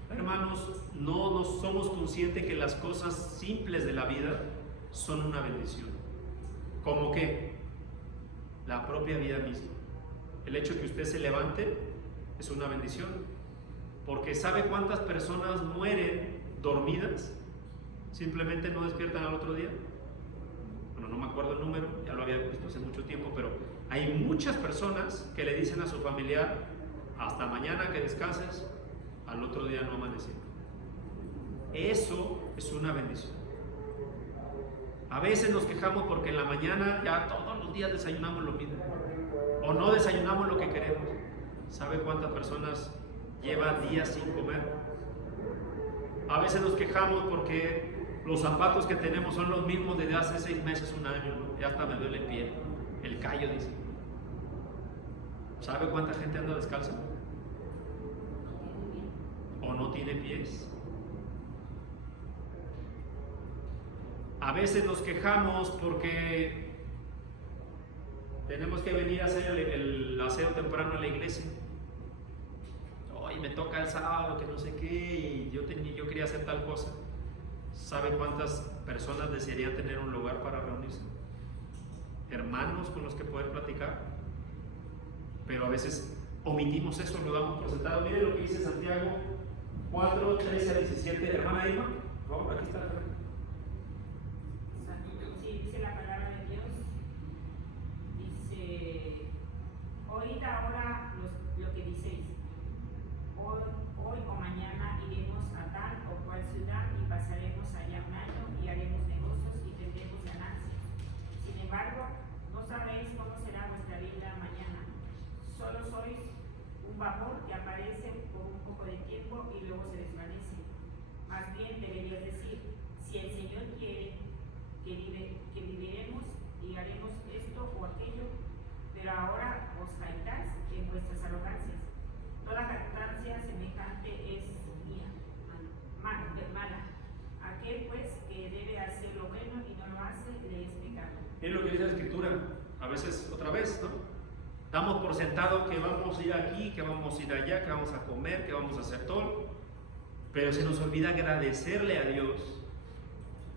hermanos, no nos somos conscientes que las cosas simples de la vida son una bendición. ¿Cómo qué? La propia vida misma. El hecho de que usted se levante es una bendición, porque ¿sabe cuántas personas mueren dormidas? Simplemente no despiertan al otro día. Bueno, no me acuerdo el número, ya lo había visto hace mucho tiempo, pero hay muchas personas que le dicen a su familiar: hasta mañana que descanses, al otro día no amaneció. Eso es una bendición. A veces nos quejamos porque en la mañana ya todos los días desayunamos lo mismo, o no desayunamos lo que queremos. ¿Sabe cuántas personas llevan días sin comer? A veces nos quejamos porque los zapatos que tenemos son los mismos desde hace 6 meses, un año, ¿no? Ya hasta me duele el pie, el callo, dice. ¿Sabe cuánta gente anda descalza? ¿O no tiene pies? A veces nos quejamos porque tenemos que venir a hacer el aseo temprano en la iglesia. Hoy me toca el sábado, que no sé qué, y yo quería hacer tal cosa. ¿Sabe cuántas personas desearían tener un lugar para reunirse? Hermanos con los que poder platicar. Pero a veces omitimos eso, lo damos por sentado. Mire lo que dice Santiago 4, 13 a 17. Hermana Irma, por favor, aquí está la palabra. Sí, dice la palabra de Dios. Dice: oíd ahora lo que dices. Hoy o mañana iremos a tal o cual ciudad y pasaremos allá un año y haremos negocios y tendremos ganancias. Sin embargo, no sabéis cómo será vuestra vida mañana. Solo sois un vapor que aparece por un poco de tiempo y luego se desvanece. Más bien deberías decir: si el Señor quiere, que viviremos y haremos esto o aquello, pero ahora os jactáis en vuestras arrogancias. Toda jactancia semejante es mala. Aquel pues que debe hacer lo bueno y no lo hace, le es pecado. Miren lo que dice la Escritura, a veces otra vez, ¿no? Damos por sentado que vamos a ir aquí, que vamos a ir allá, que vamos a comer, que vamos a hacer todo, pero se nos olvida agradecerle a Dios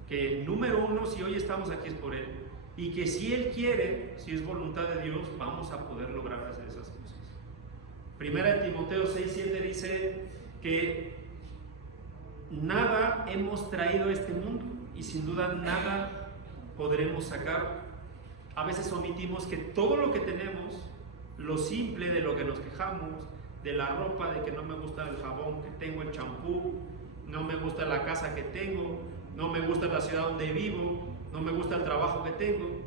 que, número uno, si hoy estamos aquí es por Él, y que si Él quiere, si es voluntad de Dios, vamos a poder lograr hacer esas cosas. Primera de Timoteo 6:7 dice que nada hemos traído a este mundo y sin duda nada podremos sacar. A veces omitimos que todo lo que tenemos, lo simple de lo que nos quejamos, de la ropa, de que no me gusta el jabón que tengo, el champú, no me gusta la casa que tengo, no me gusta la ciudad donde vivo, no me gusta el trabajo que tengo.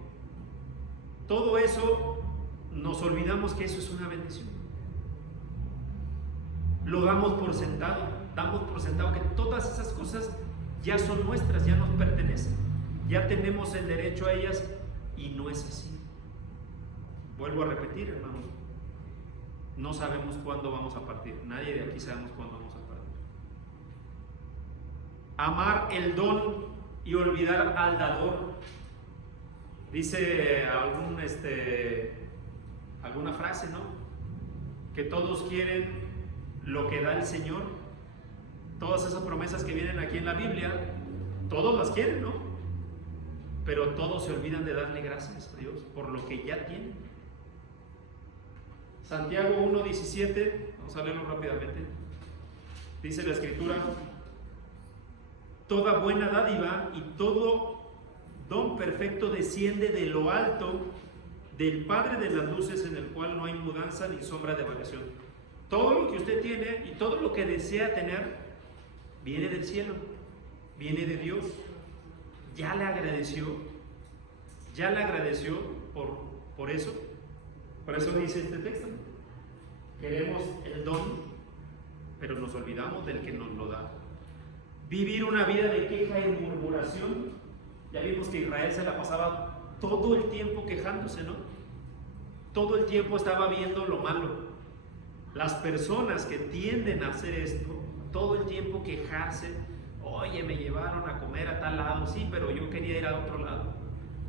Todo eso nos olvidamos que eso es una bendición. Lo damos por sentado que todas esas cosas ya son nuestras, ya nos pertenecen, ya tenemos el derecho a ellas y no es así. Vuelvo a repetir, hermanos, no sabemos cuándo vamos a partir, nadie de aquí sabemos cuándo vamos a partir. Amar el don y olvidar al dador. Dice alguna frase, ¿no? Que todos quieren lo que da el Señor. Todas esas promesas que vienen aquí en la Biblia, todos las quieren, ¿no? Pero todos se olvidan de darle gracias a Dios por lo que ya tienen. Santiago 1:17, vamos a leerlo rápidamente. Dice la Escritura: toda buena dádiva y todo don perfecto desciende de lo alto, del Padre de las luces, en el cual no hay mudanza ni sombra de variación. Todo lo que usted tiene y todo lo que desea tener viene del cielo, viene de Dios. Ya le agradeció por eso. Por eso dice este texto: queremos el don, pero nos olvidamos del que nos lo da. Vivir una vida de queja y murmuración. Ya vimos que Israel se la pasaba todo el tiempo quejándose, ¿no? Todo el tiempo estaba viendo lo malo. Las personas que tienden a hacer esto, todo el tiempo quejarse: oye, me llevaron a comer a tal lado, sí, pero yo quería ir a otro lado.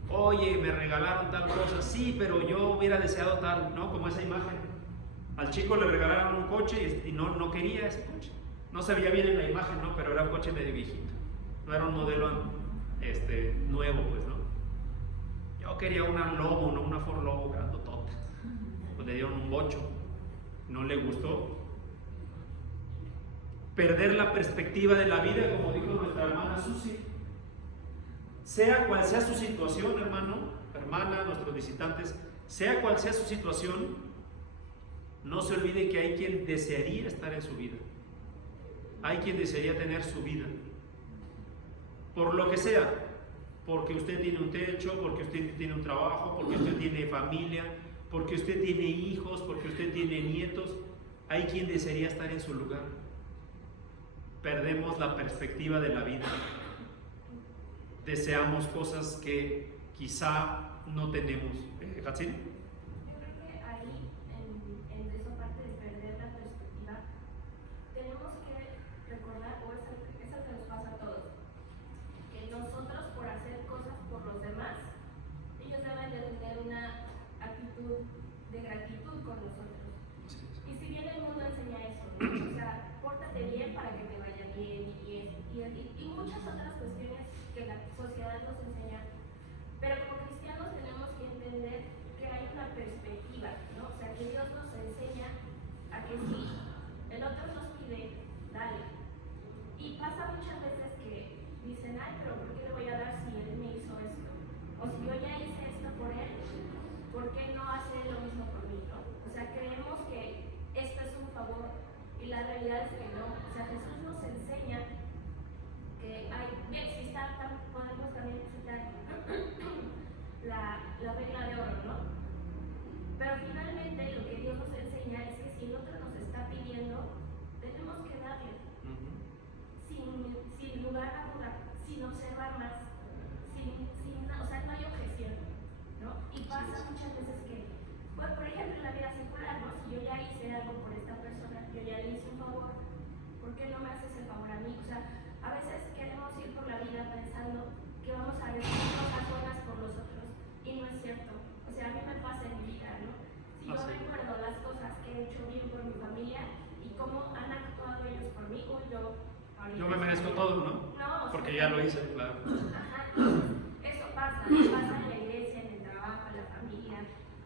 Oye, me regalaron tal cosa, sí, pero yo hubiera deseado tal, ¿no? Como esa imagen. Al chico le regalaron un coche y no quería ese coche. No se veía bien en la imagen, ¿no? Pero era un coche medio viejito. No era un modelo nuevo, pues, ¿no? Yo quería una Lobo, ¿no? Una Ford Lobo grandotota. Pues le dieron un bocho. No le gustó. Perder la perspectiva de la vida, como dijo nuestra hermana Susi. Sea cual sea su situación, hermano, hermana, nuestros visitantes, sea cual sea su situación, no se olvide que hay quien desearía estar en su vida. Hay quien desearía tener su vida. Por lo que sea, porque usted tiene un techo, porque usted tiene un trabajo, porque usted tiene familia, porque usted tiene hijos, porque usted tiene nietos, hay quien desearía estar en su lugar. Perdemos la perspectiva de la vida. Deseamos cosas que quizá no tenemos. ¿Hatsiri? Yo creo que ahí, en esa parte de perder la perspectiva, tenemos que recordar, o es algo que nos pasa a todos, que nosotros, por hacer cosas por los demás, ellos deben de tener una actitud de gratitud con nosotros. Y si bien el mundo enseña eso, ¿no? O sea, pórtate bien para que te vaya bien, y muchas otras cuestiones que la sociedad nos enseña, pero como cristianos tenemos que entender que hay una perspectiva, ¿no? O sea, que Dios nos enseña a que si el otro nos pide, dale. Y pasa muchas veces que dicen: ay, pero ¿por qué le voy a dar si él me hizo esto? O si yo ya hice esto por él, ¿por qué no hace lo mismo por mí, no? O sea, creemos que esto es un favor y la realidad es que no. O sea, Jesús nos enseña que podemos también citar la regla de oro, ¿no? Pero finalmente lo que Dios nos enseña es que si el otro nos está pidiendo, tenemos que darle, sin lugar a dudar, sin observar más, o sea, no hay objeción, ¿no? Y pasa muchas veces que, pues, por ejemplo, en la vida secular, ¿no? Si yo ya hice algo por esta persona, yo ya le hice un favor, ¿por qué no me haces el favor a mí? O sea, a veces queremos ir por la vida pensando que vamos a recibir cosas buenas por los otros, y no es cierto. O sea, a mí me pasa en mi vida, ¿no? Si yo recuerdo las cosas que he hecho bien por mi familia y cómo han actuado ellos por mí, o yo me merezco todo, ¿no? No, porque ya lo hice, claro. Ajá, entonces, eso pasa en la iglesia, en el trabajo, en la familia,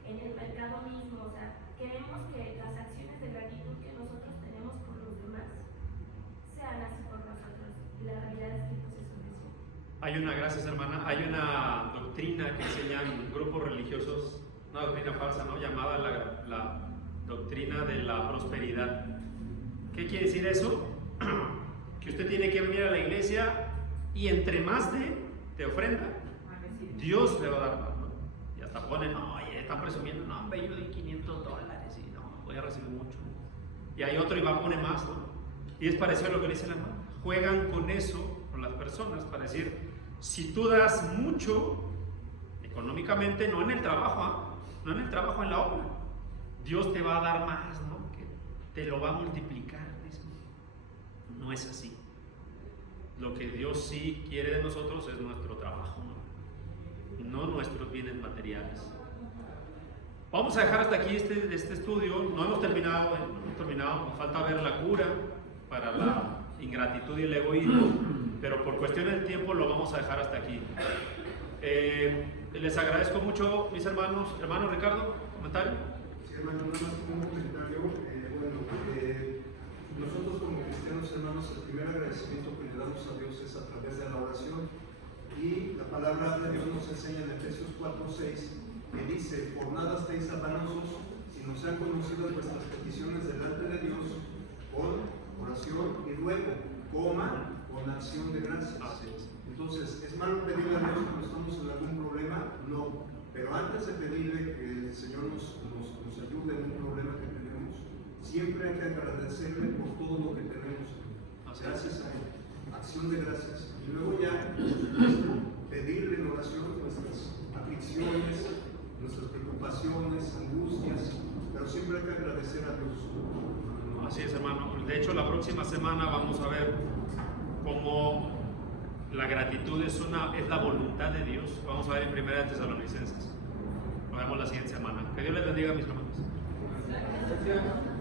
en el mercado mismo. O sea, queremos que las acciones de gratitud Hay una, gracias hermana, hay una doctrina que enseñan grupos religiosos, una doctrina falsa, ¿no? Llamada la doctrina de la prosperidad. ¿Qué quiere decir eso? Que usted tiene que venir a la iglesia y entre más te ofrenda, Dios le va a dar más, ¿no? Y hasta ponen, oye, están presumiendo, no, hombre, yo di $500 y no, voy a recibir mucho. Y hay otro y va a poner más, ¿no? Y es parecido a lo que dice la hermana. Juegan con eso, con las personas, para decir, si tú das mucho económicamente, no en el trabajo, no en el trabajo, en la obra, Dios te va a dar más, ¿no? Que te lo va a multiplicar, dice. No es así. Lo que Dios sí quiere de nosotros es nuestro trabajo, no nuestros bienes materiales. Vamos a dejar hasta aquí este estudio. No hemos terminado, nos falta ver la cura para la ingratitud y el egoísmo, pero por cuestión del tiempo lo vamos a dejar hasta aquí. Les agradezco mucho, mis hermanos. Hermano Ricardo, comentario. Sí, hermano, nada más como un comentario. Nosotros como cristianos, hermanos, el primer agradecimiento que le damos a Dios es a través de la oración. Y la palabra de Dios nos enseña en Efesios 4:6, que dice: por nada estéis afanosos, sino sean conocidas vuestras peticiones delante de Dios con oración y ruego, con acción de gracias. Entonces, ¿es malo pedirle a Dios cuando estamos en algún problema? No. Pero antes de pedirle que el Señor nos ayude en un problema que tenemos, siempre hay que agradecerle por todo lo que tenemos. Gracias a Él. Acción de gracias. Y luego ya, pedirle en oración nuestras aflicciones, nuestras preocupaciones, angustias, pero siempre hay que agradecer a Dios. Así es, hermano. De hecho, la próxima semana vamos a ver cómo la gratitud es la voluntad de Dios. Vamos a ver en 1 Tesalonicenses. Nos vemos la siguiente semana. Que Dios les bendiga, mis hermanos. Gracias.